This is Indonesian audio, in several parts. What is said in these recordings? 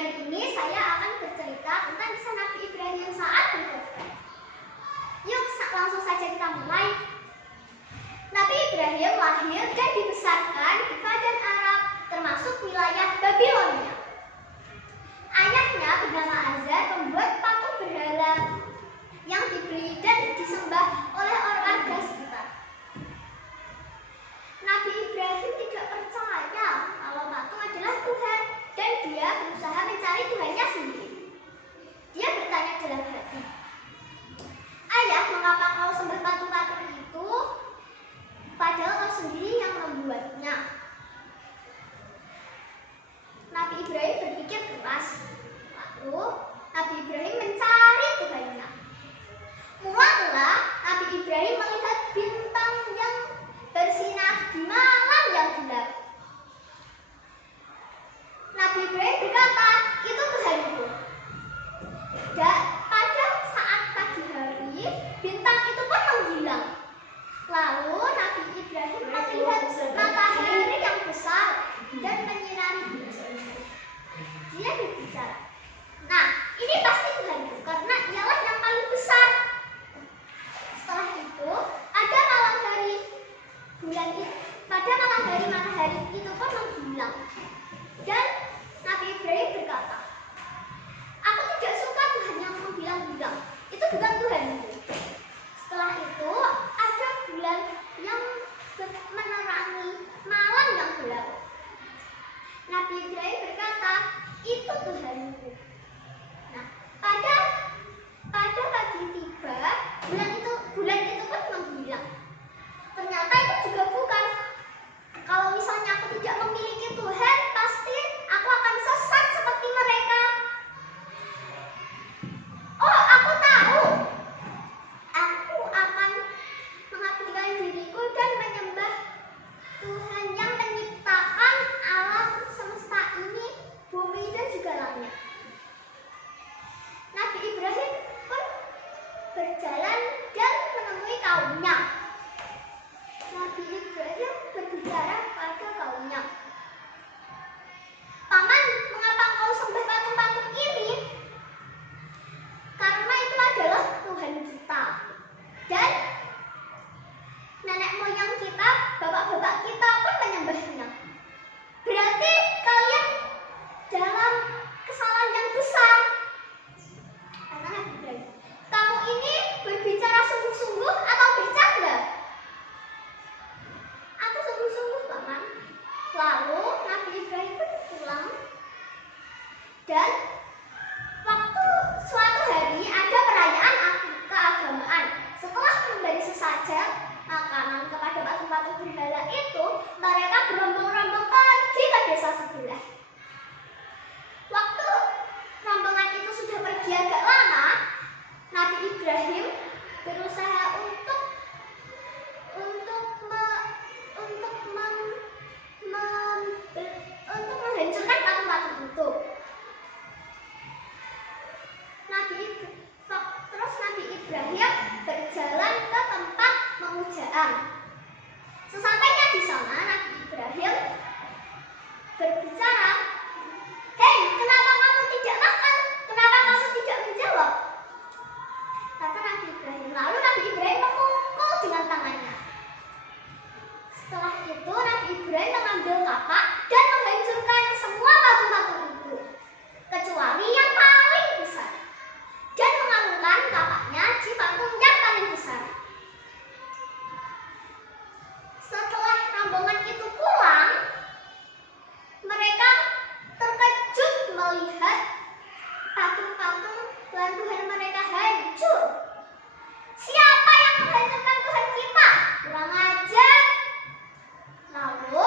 Hari ini saya akan bercerita tentang kisah Nabi Ibrahim yang saat berkorban. Yuk langsung saja kita mulai. Nabi Ibrahim lahir dan dibesarkan di Padang Arab, termasuk wilayah Babilonia. Ayahnya bernama Azar membuat patung berhala yang dibeli dan disembah oleh orang warga sekitar. Nabi Ibrahim tidak percaya kalau patung adalah Tuhan dan dia berusaha mencari Tuhannya sendiri. Dia bertanya dalam hati, "Ayah, mengapa kau sembah patung-patung itu? Padahal kau sendiri yang membuatnya." Nabi Ibrahim berpikir keras. Lalu Nabi Ibrahim mencari Tuhannya. Mula-mula Nabi Ibrahim melihat bintang yang bersinar di malam yang gelap. Nabi Ibrahim berkata, "Itu Tuhanku." Dan pada saat pagi hari, bintang itu pun menghilang. Lalu Nabi Ibrahim melihat matahari yang besar dan menyinari bumi. Dia berbicara, "Nah, ini pasti Tuhanku karena ialah yang paling besar." Setelah itu, pada malam hari matahari itu pun menghilang. Dan Nabi Ibrahim berkata, "Aku tidak suka Tuhan yang menghilang-hilang. Itu bukan Tuhanku." Setelah itu, ada bulan yang menerangi malam yang gelap. Nabi Ibrahim berkata, "Itu Tuhanku." Nah, pada pagi tiba, bulan itu pun menghilang. Ternyata itu juga bukan. Kalau misalnya aku tidak memiliki Tuhan, pasti aku akan sesat seperti mereka. Oh, aku tahu. Aku akan mengabdikan diriku dan menyembah Tuhan yang menciptakan alam semesta ini, bumi dan juga langit. Nabi Ibrahim pun berjalan dan menemui kaumnya. Nabi Ibrahim berbicara pada kaumnya, "Paman, mengapa kau sembah patung-patung ini? Karena itu adalah Tuhan kita. Dan nenek moyang kita, bapak-bapak kita pun menyembahnya. Berarti kalian dalam kesalahan yang besar." Kata Nabi Ibrahim, "Kamu ini berbicara sungguh-sungguh atau bercanda?" "Aku sungguh-sungguh, Paman." Lalu Nabi Ibrahim pun pulang. Dan waktu suatu hari ada perayaan keagamaan. Setelah memberi sesajen makanan kepada patung-patung berhala itu, mereka berombong-rombong pergi ke desa sebelah. Waktu rombongan itu sudah pergi agak lama, Nabi Ibrahim berusaha untuk menghancurkan patung-patung itu. Terus Nabi Ibrahim berjalan ke tempat pemujaan. Sesampainya di sana, Nabi Ibrahim berbicara, "Hei, kenapa kamu tidak makan? Kenapa kamu tidak menjawab?" Kata Nabi Ibrahim. Lalu Nabi Ibrahim memukul dengan tangannya. Setelah itu Nabi Ibrahim mengambil kapak dan menghancurkan semua patung-patung itu, kecuali yang paling besar, dan mengalungkan kapaknya di patung yang paling besar. Setelah rombongan itu pulang, mereka terkejut melihat patung-patung Tuhan mereka hancur. "Siapa yang menghancurkan Tuhan kita? Kurang ajar." Lalu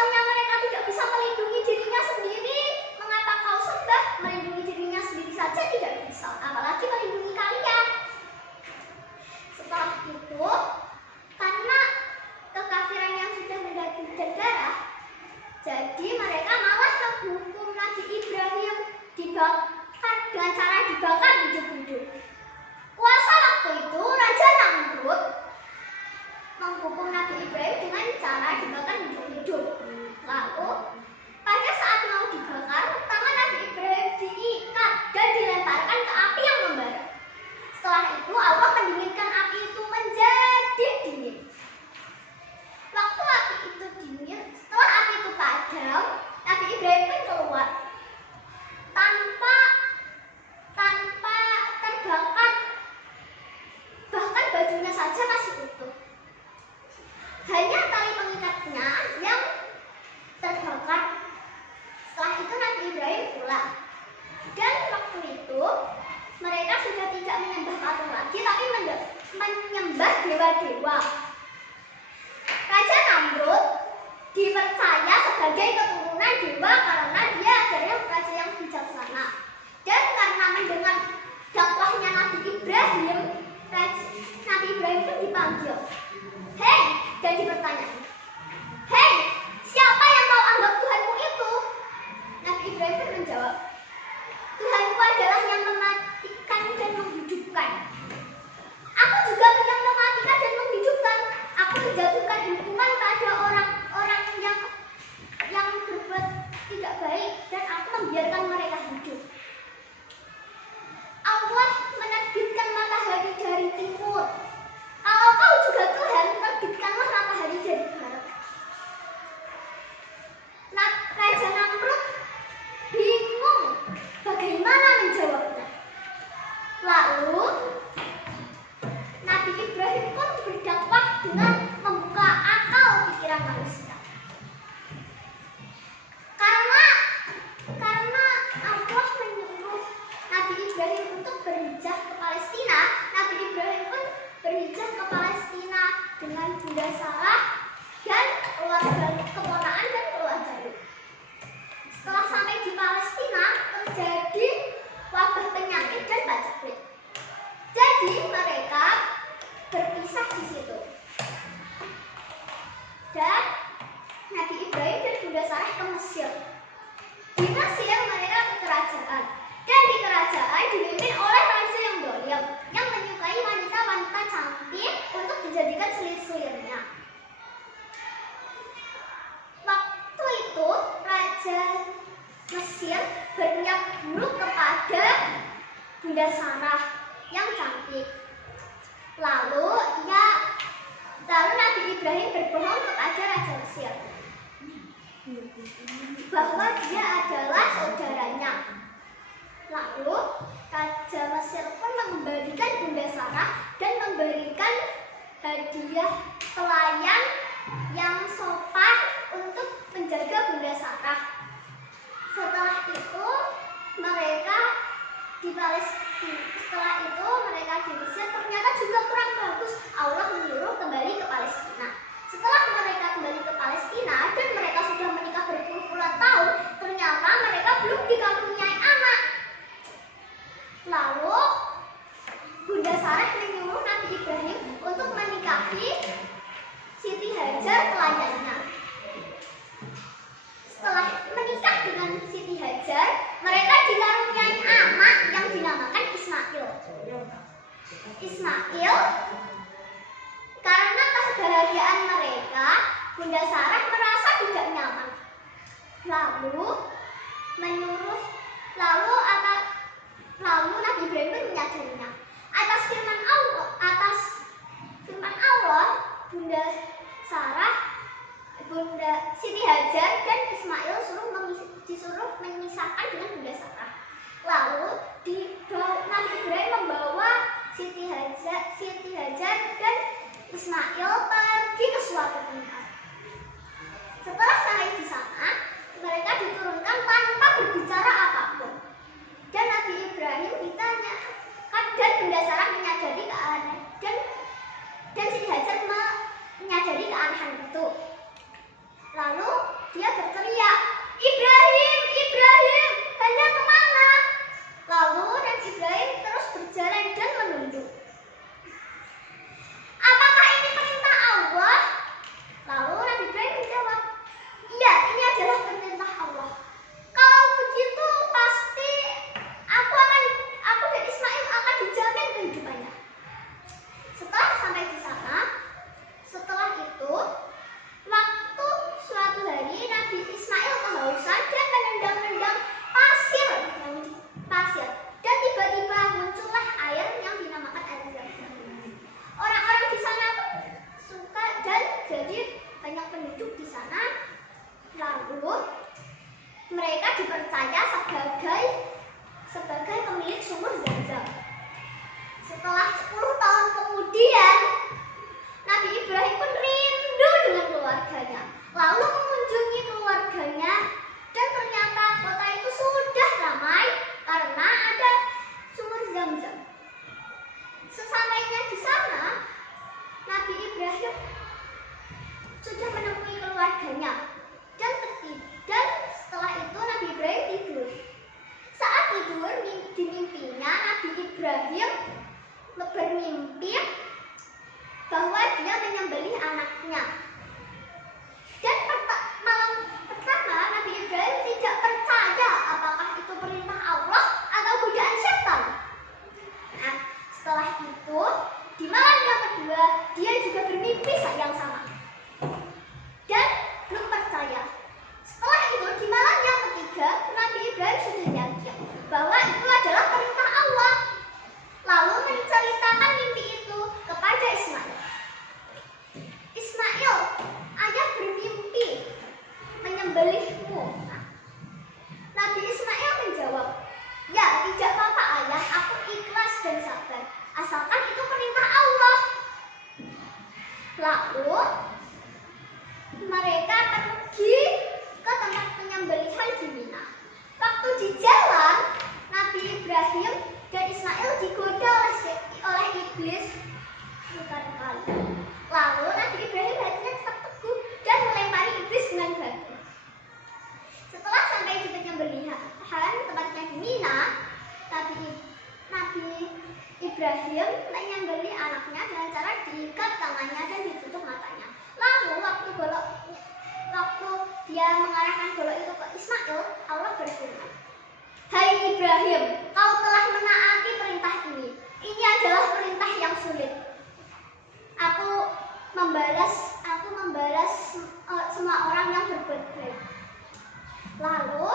misalnya mereka tidak bisa melindungi dirinya sendiri, mengapa kau sembah? Melindungi dirinya sendiri saja tidak bisa, apalagi melindungi kalian. Setelah itu, karena kekafiran yang sudah mendarah, jadi mereka malah menghukum Nabi Ibrahim dibakar dengan cara dibakar hidup-hidup. Kuasa waktu itu Raja Namrud menghukum Nabi Ibrahim dengan cara dibakar hidup-hidup. Lalu pada saat mau dibakar, tangan Nabi Ibrahim diikat dan dilemparkan ke api yang membara. Setelah itu Allah mendinginkan api itu menjadi dingin. Waktu api itu dingin, setelah api itu padam, Nabi Ibrahim pun keluar tanpa terbakar, bahkan bajunya saja masih utuh. Hanya tali pengikatnya yang terbakar. Setelah itu Nabi Ibrahim pulang. Dan waktu itu mereka sudah tidak menyembah patung lagi, tapi menyembah dewa-dewa. Raja Namrud dipercaya sebagai keturunan dewa karena dia adalah raja yang bijaksana. Dan karena mendengar dakwahnya Nabi Ibrahim, Nabi Ibrahim pun dipanggil. Hei, dan dipertanyaan. Hei, siapa yang kau anggap Tuhanmu itu? Nabi Ibrahim pun menjawab, Tuhanku adalah yang mematikan dan menghidupkan. Aku juga yang mematikan dan menghidupkan. Aku menjatuhkan hukuman pada orang-orang yang berbuat tidak baik dan aku membiarkan mereka hidup. Allah menerbitkan matahari dari timur. Kalau kau juga Tuhan, terbitkanlah matahari dari barat. Raja Namrud bingung bagaimana menjawabnya. Lalu Nabi Ibrahim pun berdakwah dengan membuka akal pikiran manusia. Karena Allah menyuruh Nabi Ibrahim untuk berhijrah ke Palestina, Nabi Ibrahim pun berhijrah ke Palestina dengan Bunda Sarah dan keponakan dan keluarga. Setelah sampai di Palestina, terjadi wabah penyakit dan paceklik. Jadi mereka berpisah di situ. Dan Nabi Ibrahim dan Bunda Sarah ke Mesir. Di Mesir mereka ke kerajaan. Dan di kerajaan dipimpin oleh raja yang dolim, yang menyukai wanita-wanita cantik untuk dijadikan selir-selirnya. Waktu itu Raja Mesir berniat buruk kepada Bunda Sarah yang cantik. Lalu Nabi Ibrahim berbohong kepada Raja Mesir bahwa dia adalah saudaranya. Lalu Raja Mesir pun mengembalikan Bunda Sarah dan memberikan hadiah pelayan yang sopan untuk menjaga Bunda Sarah. Setelah itu mereka di Mesir ternyata juga kurang bagus. Allah menyuruh kembali ke Palestina. Setelah mereka kembali ke Palestina dan mereka sudah menikah berpuluh-puluh tahun, ternyata mereka belum dikaruniai anak. Lalu Bunda Sarah menyuruh Nabi Ibrahim untuk menikahi Siti Hajar pelayannya. Setelah menikah dengan Siti Hajar, mereka dikaruniai anak yang dinamakan Ismail. Karena kebahagiaan mereka, Bunda Sarah merasa tidak nyaman. Lalu Nabi Ibrahim pun menyadarinya. Atas firman Allah, Bunda Sarah, Bunda Siti Hajar dan Ismail disuruh memisahkan dengan Bunda Sarah. Lalu Nabi Ibrahim membawa Siti Hajar dan Ismail pergi ke suatu tempat. Setelah sampai di sana, mereka diturunkan tanpa berbicara apapun. Dan Nabi Ibrahim ditanyakan dan Bunda Sarah menyadari keanehan dan Siti Hajar menyadari keanehan itu. Lalu dia berteriak, "Ibrahim, Ibrahim, hendak kemana?" Lalu Nabi Ibrahim terus berjalan dan menunduk. "Apakah ini perintah Allah?" Lalu Nabi Ibrahim menjawab, "Iya, ini adalah perintah Allah. Kalau begitu pasti aku dan Ismail akan dijamin kehidupannya." Setelah sampai di sana, setelah itu, waktu suatu hari Nabi Ismail kehausan dan menendang-nendang pasir dan tiba-tiba muncullah air yang dinamakan air Zam-Zam. Orang-orang di sana pun suka dan jadi banyak penduduk di sana. Lalu mereka dipercaya sebagai pemilik sumur Zam-Zam. Setelah 10 tahun kemudian, Nabi Ibrahim pun rindu dengan keluarganya, lalu mengunjungi keluarganya, dan ternyata kota itu sudah ramai karena ada sumur Zam-Zam. Sesampainya di sana, Nabi Ibrahim sudah menemui keluarganya dan setelah itu Nabi Ibrahim tidur. Saat tidur di mimpinya, Nabi Ibrahim bermimpi bahwa dia menyembelih anaknya. Dan malam pertama Nabi Ibrahim tidak percaya apakah itu perintah Allah atau godaan setan. Nah, setelah itu di malam yang kedua dia juga bermimpi yang sama dan belum percaya. Setelah itu di malam yang ketiga Nabi Ibrahim sudah yakin bahwa itu adalah perintah Allah, lalu menceritakan mimpi itu kepada Ismail. "Ismail, ayah bermimpi menyembelihmu." Nabi Ismail menjawab, "Ya, tidak apa-apa ayah, aku ikhlas dan sabar, asalkan itu perintah Allah." Lalu mereka pergi ke tempat penyembelihan di Mina. Waktu di jalan, Nabi Ibrahim dan Ismail digoda oleh iblis berkali-kali. Lalu Nabi Ibrahim hatinya tetap teguh dan melempari iblis dengan batu. Setelah sampai di penyembelihan tempatnya di Mina, Nabi Ibrahim menyembelih anaknya dengan cara diikat tangannya dan ditutup matanya. Lalu waktu dia mengarahkan golok itu ke Ismail, Allah berfirman, "Hai Ibrahim, kau telah menaati perintah ini. Ini adalah perintah yang sulit. Aku membalas semua orang yang berbuat baik." Lalu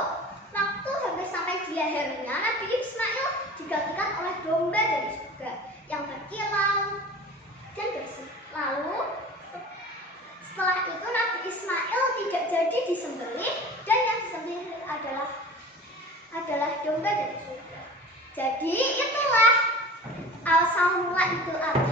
waktu hampir sampai di lehernya, Nabi Ismail digantikan oleh domba dari surga yang berkilau dan bersih. Lalu setelah itu Nabi Ismail tidak jadi disembelih dan yang disembelih adalah domba dari surga. Jadi itulah awal mula Idul Adha.